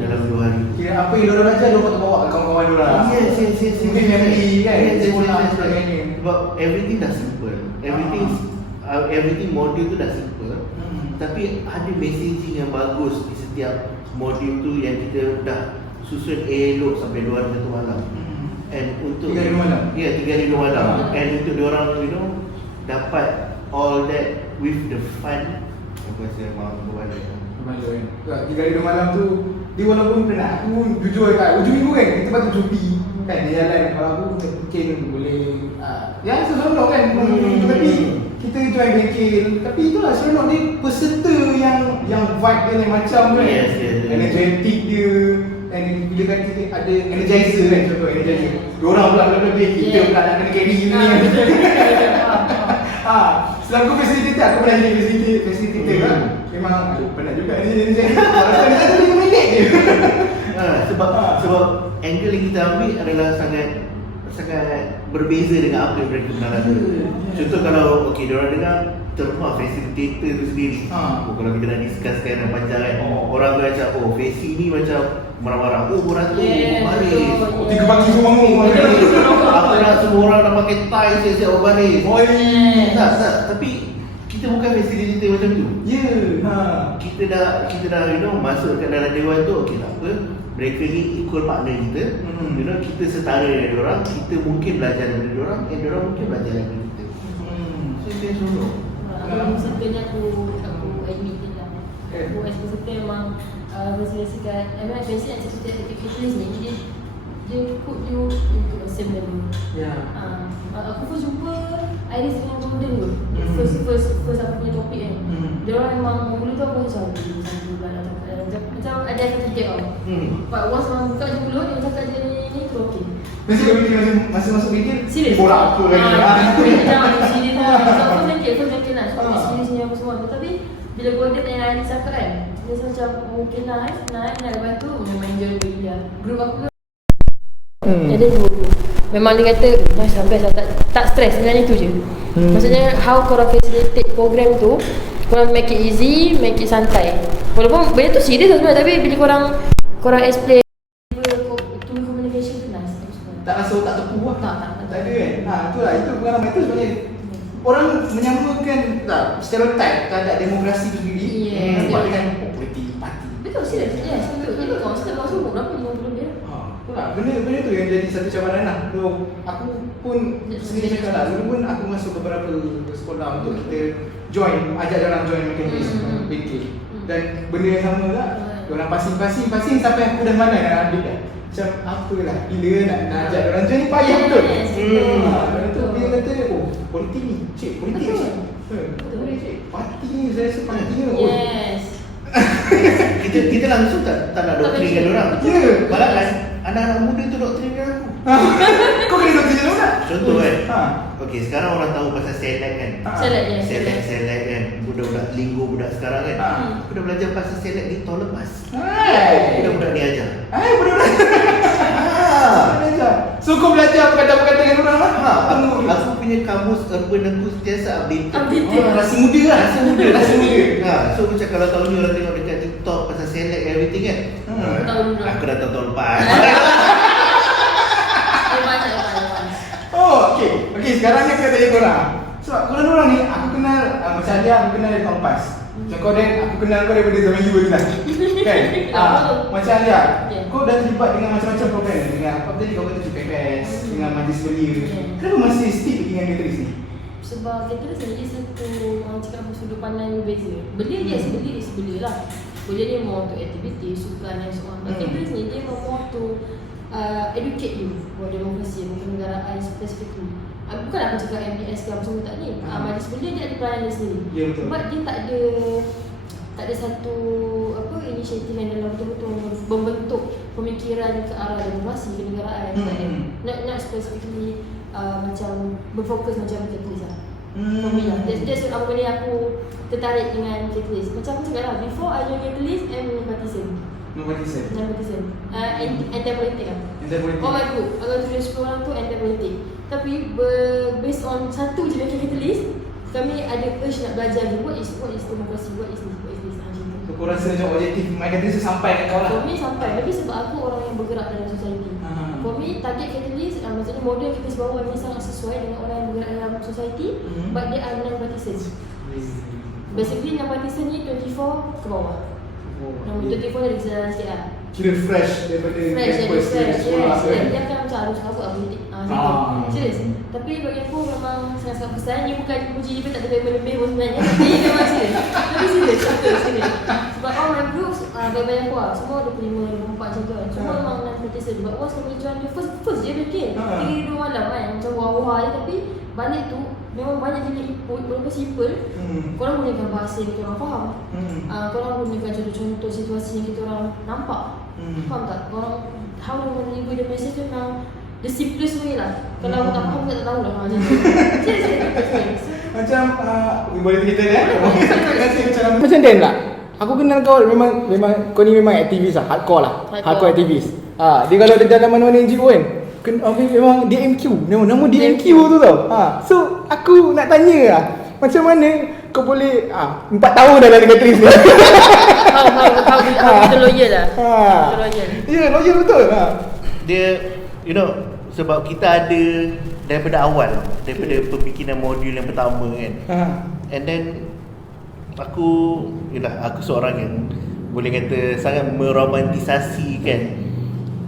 dalam 2 hari. Kira apa yang diorang belajar, diorang tak bawa kawan-kawan diorang. Yes. Mungkin family kan, sekolah dan sebagainya. Sebab everything dah simple. Everything modul tu dah simple. Tapi ada messaging yang bagus di setiap modul tu yang kita dah susun elok sampai 2 hari 1 malam. And untuk 3 hari 2 malam? Ya, 3 hari 2 malam. And untuk diorang, you know, dapat all that with the fun. Aku rasa malam berbaloi. 3 hari 2 malam tu, dia walaupun penat, aku jujur kat hujung minggu kan, kita patut cuti kan, dia jalan. Kalau aku mungkin boleh ya seronok kan. Tapi kita join bengkel, tapi itulah seronok dia, peserta yang vibe dia lain macam kan. Yes. Energetic dia. Dan bila kan kita ada energizer kan, contoh energizer, diorang pula lebih, kita pula nak kena carry ni. Selaku facilitator, aku pernah jadi facilitator kan. Memang penat juga ni jadi. Rasa dia tu 5 minit je. Sebab angle yang kita ambil adalah sangat berbeza dengan apa yang mereka pernah lalu. Contoh kalau diorang dengar terutama facilitator tu sendiri. Kalau kita nak discusskan dengan panjang kan, orang tu macam faci ni macam marah-marah, orang tu baris. betul. 3 pagi semua bangun. Aku nak semua orang nak pakai tie siap-siap baris. Tak, tapi kita bukan facilitator macam tu. Kita dah masuk kat dalam dewan tu, okey tak apa. Mereka ni equal partner kita. Kita setara dengan diorang, kita mungkin belajar daripada diorang, dan diorang mungkin belajar daripada kita. So itu yang seronok. Aku sebenarnya aku admit je lah. Aku as peserta memang berselesaikan. Memang biasa nak cerita activities ni, dia put you into a same level. Aku first jumpa Iris dengan Golden tu. First aku punya topik kan. Dia orang memang mula tu aku macam macam ada satu gap tau. But once orang buka je mulut, dia cakap je ni tu okey. Mesti kau fikir masa masuk bikin Serius? borak apa lagi. Aku serius lah. First yakin lah. So serius ni apa semua. Tapi bila Golden dan Iris cakap kan, dia macam mungkin lah nak lepas tu memang enjoy dia. Group aku ada dua. Memang dia kata sampai tak stress dengan itu je. Maksudnya how korang facilitate program tu, korang make it easy, make it santai. Walaupun benda tu serius lah sebenarnya, tapi bila korang explain tools communication tu nice. Tak rasa otak terpu lah. Tak Tak ada kan? Itulah, itu pengalaman itu sebenarnya. Orang menyamakan stereotype terhadap demokrasi tu sendiri. Nampak dengan politik parti. Betul, serius. Yes, betul. Ini konsep masuk berapa 50 dia. Benda tu yang jadi satu cabaran lah. So, aku pun sendiri cakap lah, dulu pun aku masuk beberapa sekolah untuk kita ajak orang join mekanisme BK. Dan benda yang sama lah, orang pasing sampai aku dah mana nak ambil dah. Macam apalah, bila nak ajak orang join ni payah betul. Orang tu dia kata, politik ni, politik cik. Boleh cik, parti ni saya rasa parti ni. Yes. Kita langsung tak nak doktrinkan orang. Malah kan anak-anak muda tu doktrinkan aku. Kau kena doktrinkan orang tak? Contoh kan. Okey, sekarang orang tahu pasal select kan. Select kan. Budak-budak linggo budak sekarang kan. Aku dah belajar pasal select ni tahun lepas. Budak-budak ni ajar. Budak-budak. So kau belajar perkataan-perkataan dengan orang lah. Aku punya kamus urban aku sentiasa update. Rasa muda lah. Rasa muda. So macam kalau tahun ni orang tengok dekat TikTok pasal select everything kan. Aku dah tahu tahun lepas. Okay, sekarang ni aku nak tanya korang. Sebab korang ni, aku kenal macam dia, aku kenal dari tahun lepas. Macam kau Dan, aku kenal kau daripada zaman you dulu lah. Kan? Macam dia, kau dah terlibat dengan macam-macam program. Dengan apa tadi kau kata PPS, dengan majlis belia. Kenapa masih stick dengan Catalyst ni? Sebab Catalyst ni dia satu orang cakap sudut pandang yang berbeza. Belia is belia lah. Belia dia mau untuk aktiviti, sukan dan so on. Catalyst ni dia mau untuk educate you buat demokrasi, kenegaraan specifically. Bukan aku cakap MBS ke apa semua tak ni. Majlis belia dia ada peranan dia sendiri. Sebab dia tak ada satu inisiatif yang dalam betul-betul membentuk pemikiran ke arah demokrasi, kenegaraan. Not specifically macam berfokus macam Catalyst lah. For me lah. That's apa benda aku tertarik dengan Catalyst. Macam aku cakap lah, before I join Catalyst, I'm partisan. Anti-politik lah. Oh my god, kalau tulis 10 orang tu anti-politik. Tapi based on satu je macam Catalyst, kami ada urge nak belajar lagi. What is demokrasi, what is this So kau rasa macam objektif My Catalyst sampai kat kau lah? For me sampai, tapi sebab aku orang yang bergerak dalam society. For me, target Catalyst, maksudnya model kita sebawa ni sangat sesuai dengan orang yang bergerak dalam society. But they are non-partisan. Basically non-partisan ni 24 ke bawah. Nombor 24 dari kesadaran sikit lah. Kira fresh daripada campus sekolah tu kan? Dia akan macam harus kabut lah politik. Serius. Tapi bagi aku memang sangat-sangat pesan. Dia bukan puji dia pun tak ada lebih pun sebenarnya. Tapi memang serius. Tapi serius. Sebab all my groups, banyak aku lah. Semua 25, 24 macam tu kan. Semua memang non-partisan. Sebab once kami join dia first je bikin 3-2 malam kan. Macam wah-wah je. Tapi balik tu memang banyak jenis input, walaupun simple. Korang gunakan bahasa yang kita orang faham. Korang gunakan contoh-contoh situasi yang kita orang nampak. Faham tak? Korang how to deliver the message tu memang the simplest way lah. Kalau aku tak faham, aku tak tahu lah macam tu. Serius. Macam, boleh cerita dia? Macam Dan lah. Aku kenal kau memang kau ni memang aktivis lah, hardcore aktivis. Dia kalau ada dalam mana-mana NGO kan, memang DMQ, nama DMQ tu tau. So aku nak tanya lah, macam mana kau boleh 4 tahun dah dengan Tris ni. How kita loyal lah. Kita loyal. Ya, loyal betul. Dia, you know, sebab kita ada daripada awal, daripada pembikinan modul yang pertama kan. And then aku seorang yang boleh kata sangat meromantisasi kan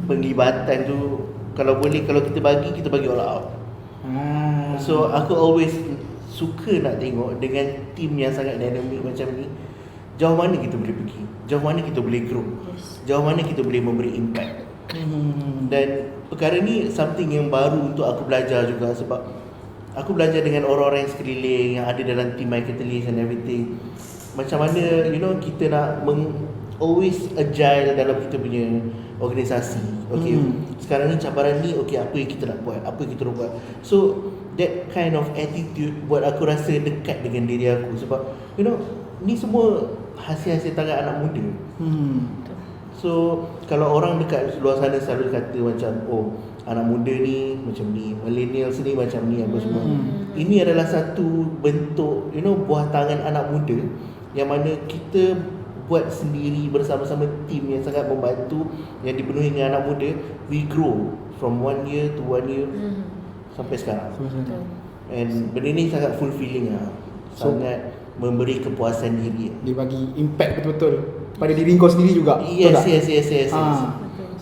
penglibatan tu. Kalau boleh, kalau kita bagi all out. So aku always suka nak tengok dengan team yang sangat dynamic macam ni, jauh mana kita boleh pergi, jauh mana kita boleh grow, jauh mana kita boleh memberi impact. Dan perkara ni something yang baru untuk aku belajar juga, sebab aku belajar dengan orang-orang yang sekeliling yang ada dalam team My Catalyst and everything. Macam mana, you know, kita nak always agile dalam kita punya organisasi. Okay, sekarang ni cabaran ni, okay, apa yang kita nak buat, apa yang kita nak buat. So that kind of attitude buat aku rasa dekat dengan diri aku. Sebab you know, ni semua hasil-hasil tangan anak muda. So kalau orang dekat luar sana selalu kata macam, oh, anak muda ni macam ni, millennials ni macam ni, apa semua. Ini adalah satu bentuk, you know, buah tangan anak muda yang mana kita buat sendiri bersama-sama tim yang sangat membantu, yang dipenuhi dengan anak muda. We grow from 1 year to 1 year sampai sekarang. And benda ni sangat fulfilling lah. Sangat memberi kepuasan diri. Dia bagi impact betul-betul pada diri kau sendiri juga. Yes.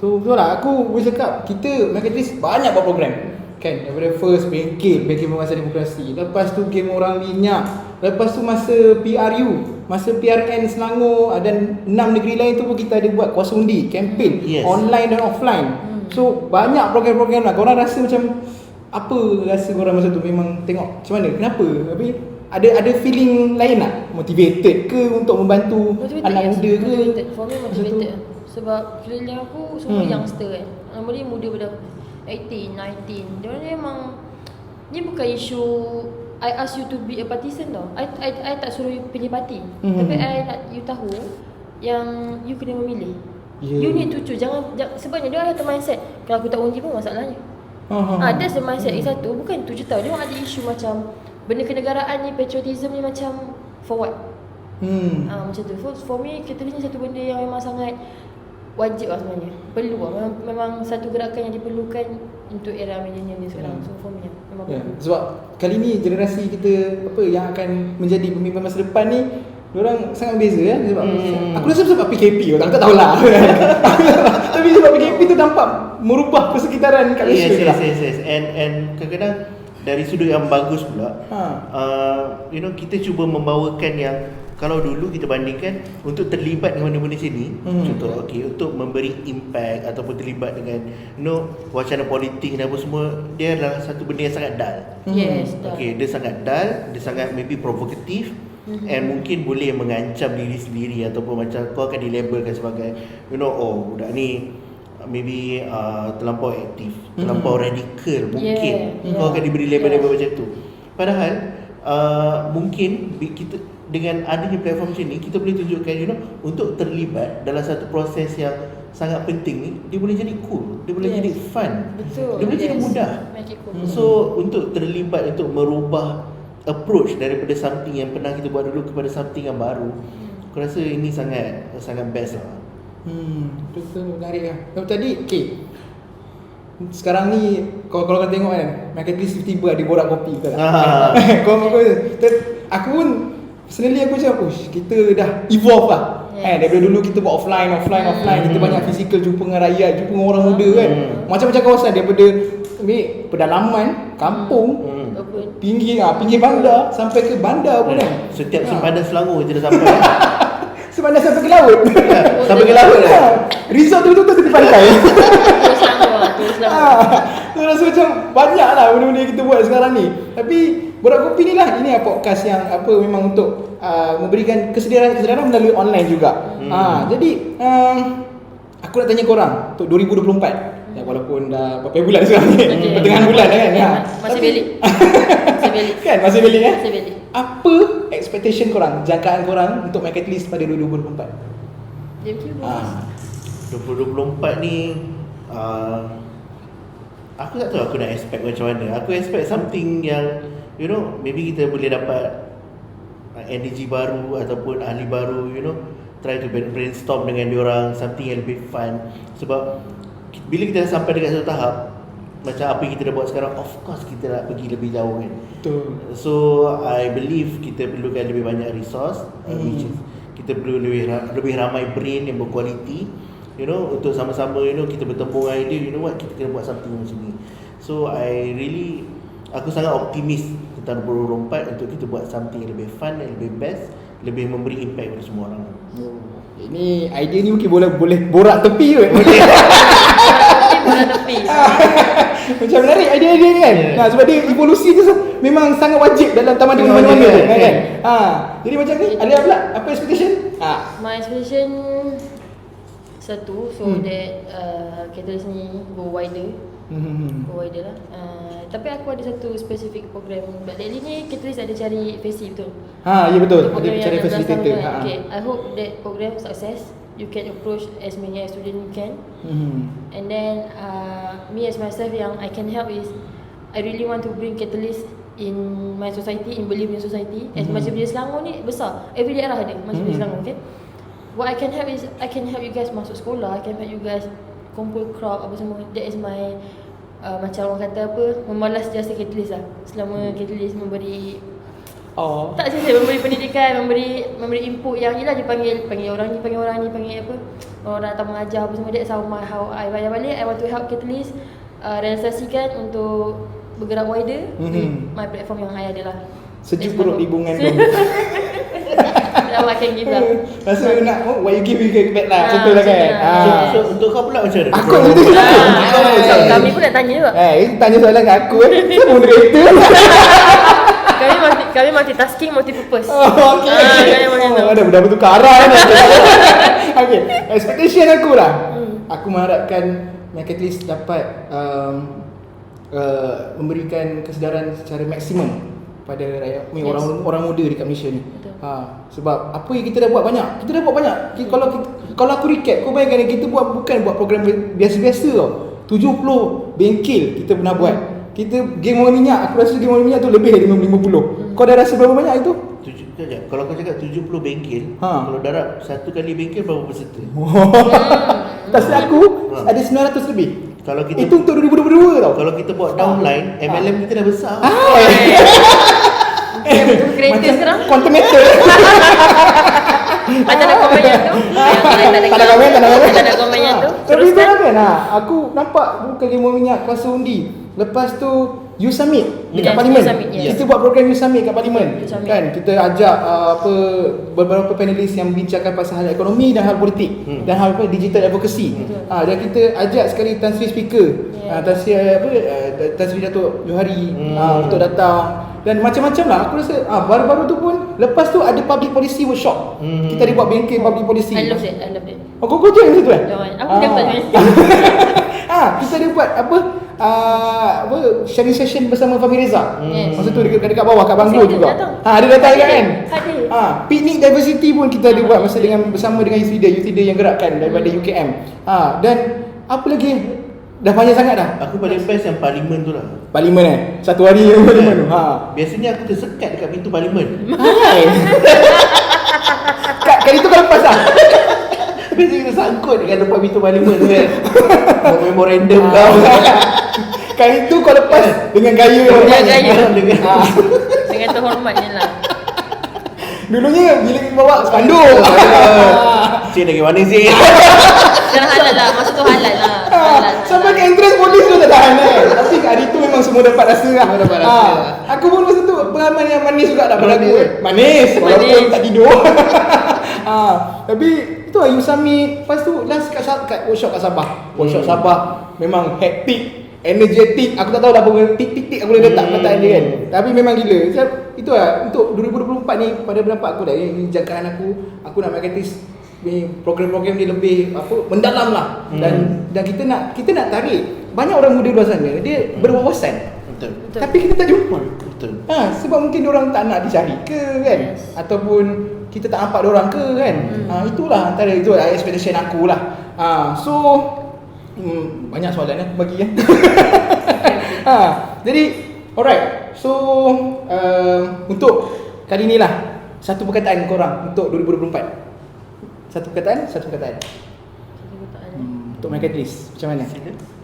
So betul lah, aku boleh cakap kita My Catalyst banyak buat program kan, daripada first bengkel Masa Demokrasi, lepas tu game orang minyak, lepas tu masa PRU, masa PRN Selangor dan 6 negeri lain tu pun kita ada buat kuasa undi, campaign, online dan offline. So banyak program-program lah. Korang rasa macam apa rasa korang masa tu? Memang tengok macam mana, kenapa? Tapi ada feeling lain tak? Motivated ke untuk membantu anak muda ke? For me motivated. Sebab keliling aku semua youngster kan. Nama dia muda pada 18, 19. Dia memang, ni bukan isu I ask you to be a partisan tau. I tak suruh you pilih parti. Tapi I nak you tahu yang you kena memilih. You need to choose. Jangan sebabnya dia ada mindset, kalau aku tak undi pun masalahnya. That's the mindset. Satu, bukan tu je tau. Dia ada isu macam benda kenegaraan ni, patriotism ni macam for what? Macam tu. For me, Catalyst ni satu benda yang memang sangat wajib lah sebenarnya. Perlu lah. Memang satu gerakan yang diperlukan untuk era milenial ni sekarang. So for me memang perlu. Sebab kali ni generasi kita yang akan menjadi pemimpin masa depan ni, diorang sangat beza kan. Sebab aku rasa sebab PKP, aku tak tahulah. Tapi sebab PKP tu nampak merubah persekitaran kat Malaysia. Yes. And kadang-kadang dari sudut yang bagus pula, you know, kita cuba membawakan yang kalau dulu kita bandingkan untuk terlibat dengan benda-benda sini, contoh untuk memberi impact ataupun terlibat dengan, you know, wacana politik dan apa semua, dia adalah satu benda yang sangat dull. Dia sangat dull, dia sangat maybe provokatif, and mungkin boleh mengancam diri sendiri, ataupun macam kau akan dilabelkan sebagai, you know, oh, budak ni maybe terlampau aktif, terlampau radikal, mungkin kau akan diberi label-label macam tu. Padahal mungkin kita dengan adanya platform macam ni, kita boleh tunjukkan, you know, untuk terlibat dalam satu proses yang sangat penting ni, dia boleh jadi cool, dia boleh jadi fun, dia boleh jadi mudah. So untuk terlibat, untuk merubah approach daripada something yang pernah kita buat dulu kepada something yang baru, aku rasa ini sangat best lah. Betul, menarik lah. Tadi, sekarang ni kalau kau tengok kan, My Catalyst tiba-tiba ada borak kopi, betul tak? Aku pun personally aku macam, kita dah evolve lah. Daripada dulu kita buat offline, kita banyak physical, jumpa dengan rakyat, jumpa dengan orang muda kan. Macam-macam kawasan, daripada pedalaman, kampung, pinggir bandar sampai ke bandar pun kan. Setiap sempadan Selangor je dah sampai. Sepanjang sampai ke laut. Sampai ke laut lah. Resort tu betul-betul tepi pantai. Terus Selangor. Saya rasa macam banyak lah benda-benda yang kita buat sekarang ni. Tapi Borak Kopi ni lah, ini podcast yang memang untuk memberikan kesedaran melalui online juga. Jadi aku nak tanya korang untuk 2024. Walaupun dah berapa bulan sekarang ni, pertengahan bulan dah kan. Masih balik. Kan, masih balik kan? Masih balik. Apa expectation korang, jangkaan korang untuk My Catalyst pada 2024? 2024 ni aku tak tahu aku nak expect macam mana. Aku expect something yang, you know, maybe kita boleh dapat energy baru ataupun ahli baru, try to brainstorm dengan diorang something yang lebih fun. Sebab bila kita dah sampai dekat satu tahap macam apa yang kita dah buat sekarang, of course kita nak pergi lebih jauh kan. Betul. So I believe kita perlukan lebih banyak resource, which is kita perlu lebih ramai brain yang berkualiti, untuk sama-sama kita bertembung idea, what, kita kena buat something macam ni. So aku sangat optimis tentang 2024 untuk kita buat something yang lebih fun, yang lebih best, lebih memberi impact pada semua orang. Ini idea ni mungkin boleh borak tepi kot. Borak tepi. Macam menarik idea-idea ni kan. Sebab dia evolusi tu memang sangat wajib dalam taman di mana-mana kan. Jadi macam ni, Alia pula apa expectation? My expectation satu, so that Catalyst ni go wider. Go wider lah. Tapi aku ada satu specific program. Lately ni Catalyst ada cari FACE, betul? Ya betul. Ada Program cari yang 16 facilitator. tahun kan. Okay, I hope that program success. You can approach as many as student you can. And then me as myself, yang I can help is I really want to bring Catalyst in my society, in Beli punya society. As macam Beli Selangor ni besar, every daerah ada macam Beli Selangor, okay. What I can help is I can help you guys masuk sekolah, I can help you guys kumpul crowd apa semua. That is my macam orang kata apa, membalas jasa Catalyst lah. Selama Catalyst memberi tak saja memberi pendidikan, memberi input yang ialah dipanggil orang ni, panggil apa, orang datang mengajar apa semua. That's how I bayar balik. I want to help Catalyst realisasikan untuk bergerak wider with my platform yang I ada lah. Sejuk perut ibu mengandung. That I can give lah. Rasa nak what you give you get back lah. Betul lah kan. So untuk kau pula macam mana? Aku Kami pun nak tanya juga. Tanya soalan kat aku saya moderator. Kami multitasking, multipurpose. Dah bertukar arah kan. Okay, expectation aku lah. Aku mengharapkan Catalyst dapat memberikan kesedaran secara maksimum pada rakyat, orang muda dekat Malaysia ni. Sebab apa yang kita dah buat banyak. Kalau aku recap, kau bayangkan kita bukan buat program biasa-biasa tau. 70 bengkel kita pernah buat. Kita game warna minyak, aku rasa game warna minyak tu lebih dari 50. Kau dah rasa berapa banyak itu? Kalau kau cakap 70 bengkel, kalau darab satu kali bengkel berapa peserta? Tak silap aku ada 900 lebih. Kalau kita, itu untuk 2022 tau. Kalau kita buat downline, MLM kita dah besar. Kereta sekarang Quantum meter. macam nak komen yang tu. Tak ada komen yang tu. Tapi itu kan aku nampak bukan game minyak kuasa undi. Lepas tu You Summit dekat Parlimen. Kita buat program You Summit kat Parlimen. Kan kita ajak beberapa panelis yang bincangkan pasal hal ekonomi dan hal politik dan hal digital advocacy. Dan kita ajak sekali Tan Sri Speaker, Tan Sri Datuk Johari untuk datang. Dan macam-macam lah. Aku rasa baru-baru tu pun, lepas tu ada public policy workshop. Kita ada buat bengkel public policy. I love that. Kau join situ kan? Aku dapat kan. Kita ada buat sharing session bersama Fahmi Reza. Masa tu dekat bawah kat Banglo juga. Ada datang kan? Picnic diversity pun kita ada buat bersama dengan youth leader yang gerakkan daripada UKM. Dan apa lagi? Dah banyak sangat dah. Aku paling best yang Parlimen tu lah. Parlimen satu hari yang Parlimen tu. Biasanya aku tersekat dekat pintu Parlimen. Kali tu kau lepas lah. Biasanya kita sangkut dekat depan pintu Parlimen tu kan. Memorandum kau. Kali tu kau lepas dengan gaya. Dengan terhormatnya lah. Dulunya bila kita bawa spanduk. Cik lagi mana sih? Sekarang halal lah. Masa tu halal lah. Sampai ke entrance polis tu tak tahan kan. Tapi hari tu memang semua dapat rasa lah. Aku pun masa tu pengalaman yang manis juga dah pada aku. Manis walaupun tak tidur. Tapi itu lah You Summit. Lepas tu last kat workshop kat Sabah. Workshop Sabah memang hectic, energetic. Aku tak tahu dah apa tik-tik aku dah letak kataan dia kan. Tapi memang gila. Itu lah untuk 2024 ni, pada pendapat aku dah, ini jangkaan aku nak Catalyst program-program ni lebih mendalam lah. Dan kita nak tarik banyak orang muda luar sana, dia berwawasan. Betul. Tapi kita tak jumpa. Betul. Sebab mungkin diorang tak nak dicari ke kan. Ataupun kita tak nampak diorang ke kan. Itulah antara itu expectation aku lah. So banyak soalan aku bagi ya. Jadi alright. So untuk kali ni lah Satu perkataan korang untuk 2024. Satu perkataan. Saya kata ada. Untuk my catalyst macam mana?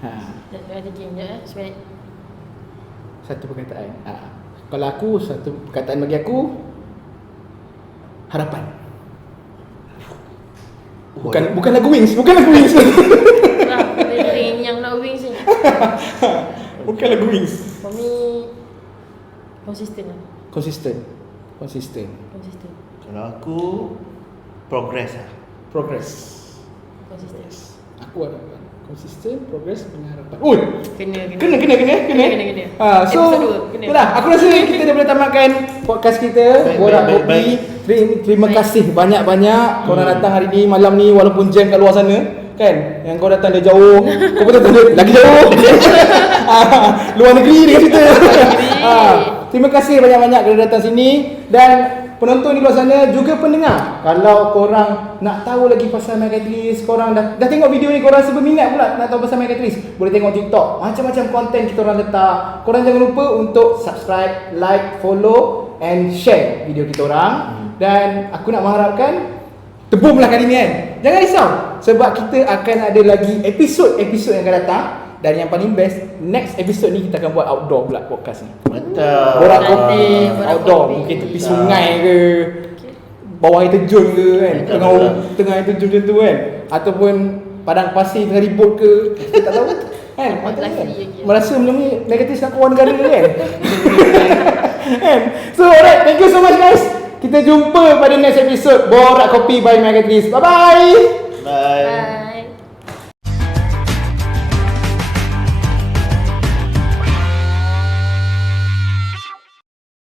Ha. Dan ada game je supaya Satu perkataan. Kalau aku, satu perkataan bagi aku, harapan. Bukan lagu Wings. ring yang nak wings ni. Bukan lagu Wings. For me konsisten lah. Konsisten. Konsisten. Kalau aku progress lah. Progress. Konsisten. Aku harapan. Konsisten, progress dengan harapan. Oi, Kena. kena. So, Episode dua, kena. itulah. Aku rasa kita dah boleh tamatkan podcast kita. Borak Baik, Kopi. Terima kasih banyak-banyak korang datang hari ni, malam ni, walaupun jam kat luar sana. Kan? Yang kau datang dari jauh, kau pun datang lagi jauh. Luar negeri dia kata. Terima kasih banyak-banyak kerana datang sini. Dan penonton di luar sana, juga pendengar, kalau korang nak tahu lagi pasal My Catalyst, korang dah tengok video ni, korang rasa berminat pula nak tahu pasal My Catalyst, boleh tengok TikTok, macam-macam konten kita orang letak. Korang jangan lupa untuk subscribe, like, follow and share video kita orang. Dan aku nak mengharapkan tebumlah kali ni kan. Jangan risau, sebab kita akan ada lagi episod-episod yang akan datang. Dan yang paling best, next episode ni kita akan buat outdoor pula podcast ni. Betul. Borak kopi, Borak outdoor, kopi. mungkin tepi sungai ke, bawah air terjun ke kan, tengah air terjun macam tu kan, ataupun padang pasir tengah ribut ke, kita tak tahu kan. Macam kan? Merasa macam ni negatif nak keluar negara kan. Kan? So alright, thank you so much guys. Kita jumpa pada next episode Borak Kopi by My Catalyst. Bye bye. Bye.